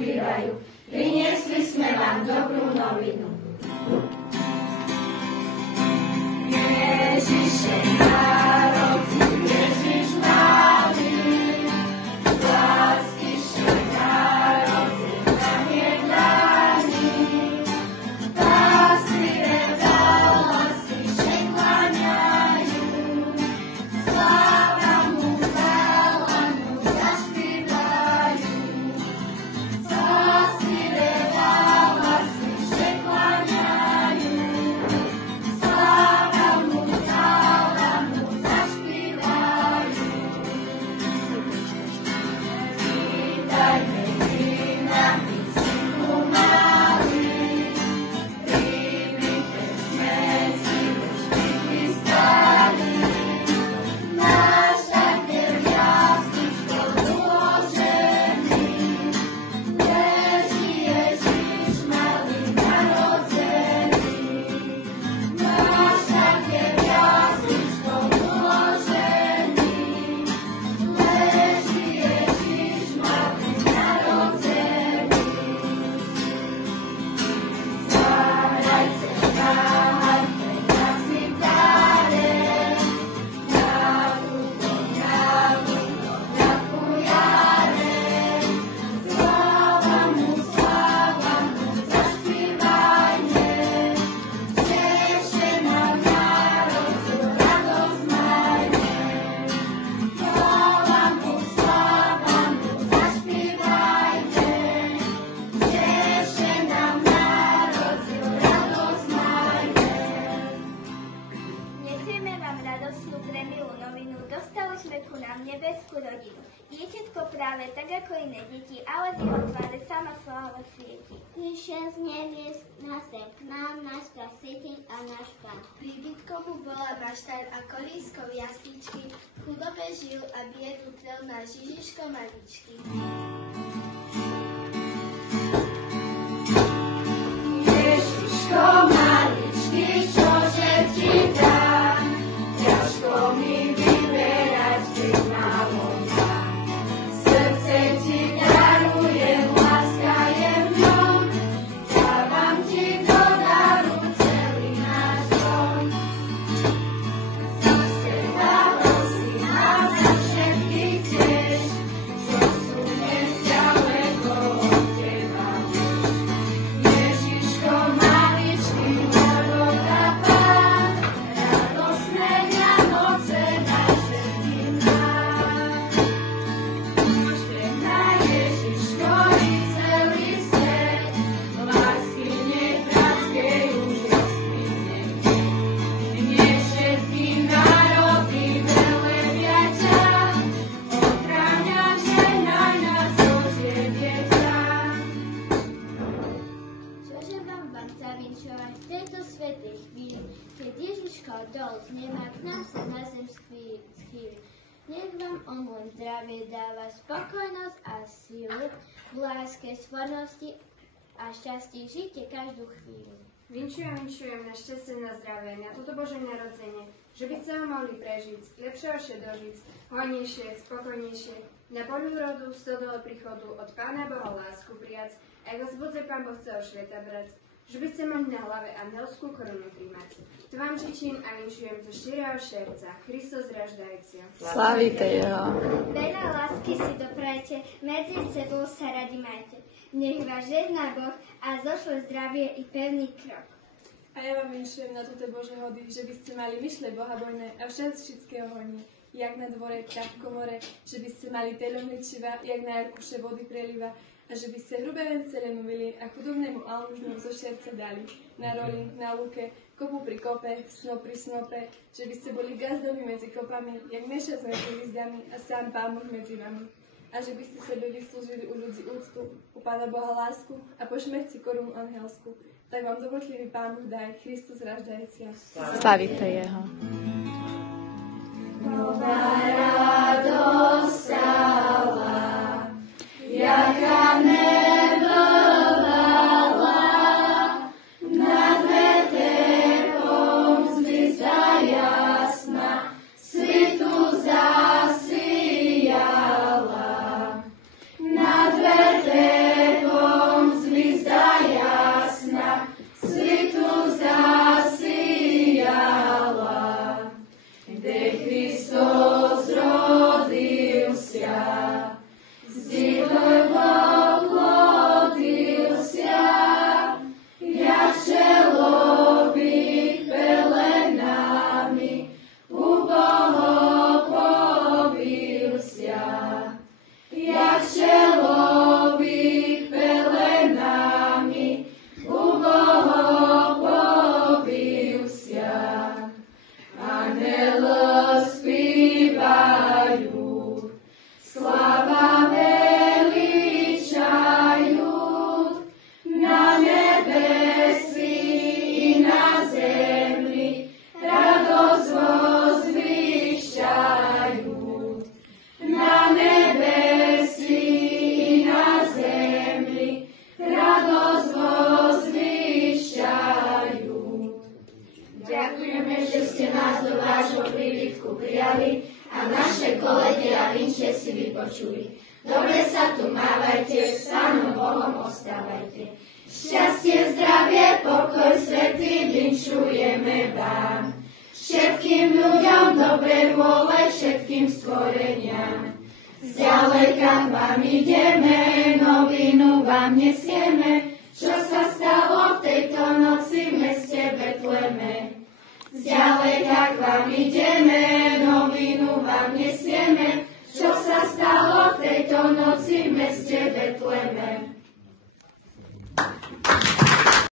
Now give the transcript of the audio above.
obývajú. Priniesli sme vám dobrú novinu. Ježiše národný, Ježiš malý, z lásky však národný nám je daný. Páslivé hlasy však kláňajú, sláva mu zaspievajú. Páslivé hlasy však kláňajú, sláva mu zaspievajú. Vítajme vy nami, synku malý, príjmite sme si už vychystali. Náš také jasničko zložený, leží Ježiš malý narodený. Náš také jasničko zložený, leží Ježiš malý narodený. Zahrajte na harfe, na citáre, na dúko, na fujare. Sláva mu zaspívajme, tešená národzu radosť majme. Sláva mu zaspívajme, tešená národzu radosť majme. Nesieme vám radosnú premilú novinu, dostali sme ku nám nebeskú rodinu. Dieťatko práve tak ako iné deti, ale z jeho tváre sama sláva svieti. Vyšiel z nebies na zem k nám náš Spasiteľ a náš Pán. Príbytkom mu bola maštar a kolísko v jasličky, v chudobe žil a biedu trel náš Ježiško maličký. Ježiško maličký, čože ti dám, ťažko mi vyberať, keď málo mám. Srdce ti darujem, láska je v ňom, dávam ti do daru celý náš dom. Za seba prosím a za všetkých tiež, čo sú dnes ďaleko od teba. Ježiško maličký, naroda Pán, radosné Vianoce naše ti má. Požehnaj Ježiško i celý svet, lásky nebratskej už rozkvitne. Nech všetky národy velebia ťa, ochráňa žehnaj nás Božie dieťa. Čože vám zavinčovať v tejto svätej chvíli, keď Ježiško dol z neba k nám sa na zem schýli. Nech vám on len zdravie dáva, spokojnosť a sílu, v láske, svornosti a šťastí žite každú chvíľu. Vinčujem na šťastie, na zdravie, na toto Božie narodzenie, že by ste ho mohli prežiť, lepšie dožiť, hojnejšie, spokojnejšie, na polu rodu, stodole príchodu, od Pána Boha lásku prijať, a ako zbudze Pán Boh celého sveta brať, že by ste mali na hlave andelskú korunu príjmať. To vám žičím a vinčujem zo štyreho šerca, Kristus raždajúci. Slávite jeho. Veľa lásky si doprajte, medzi sebou sa radi majte. Nech vás žehná Boh a zošle zdravie i pevný krok. A ja vám vinšujem na túto Bože hody, že by ste mali myšle bohabojné a všetkého honí, jak na dvore, tak v komore, že by ste mali telom ličiva, jak na jarkuše vody preliva, a že by ste hrubé vence lemovili a chudobnému almužnu zo šerca dali, na roli, na lúke, kopu pri kope, snop pri snope, že by ste boli gazdovi medzi kopami, jak mešac medzi lízdami a sám Pán Boh medzi vami. A že by ste sebe vyslúžili u ľudí úctu, u Pána Boha lásku a po šmerci korunu anhelskú. Tak vám dobotlivý Pán Boh daj, Kristus raždajúcia. Slávite jeho. Nová radosť stála, jaká nebovala, nad veterkom zvizda jasná, svitu zasíjala. Nad veterkom ste si vypočuli. Dobre sa tu mávajte, s Pánom Bohom ostávajte. Šťastie, zdravie, pokoj, svätý vinšujeme vám. Všetkým ľuďom dobre vôle, všetkým stvoreniam. Zďaleka k vám ideme, novinu vám nesieme, čo sa stalo v tejto noci v meste Betleme. Zďaleka k vám ideme, novinu vám nesieme, čo sa stalo v tejto noci v meste Betleme.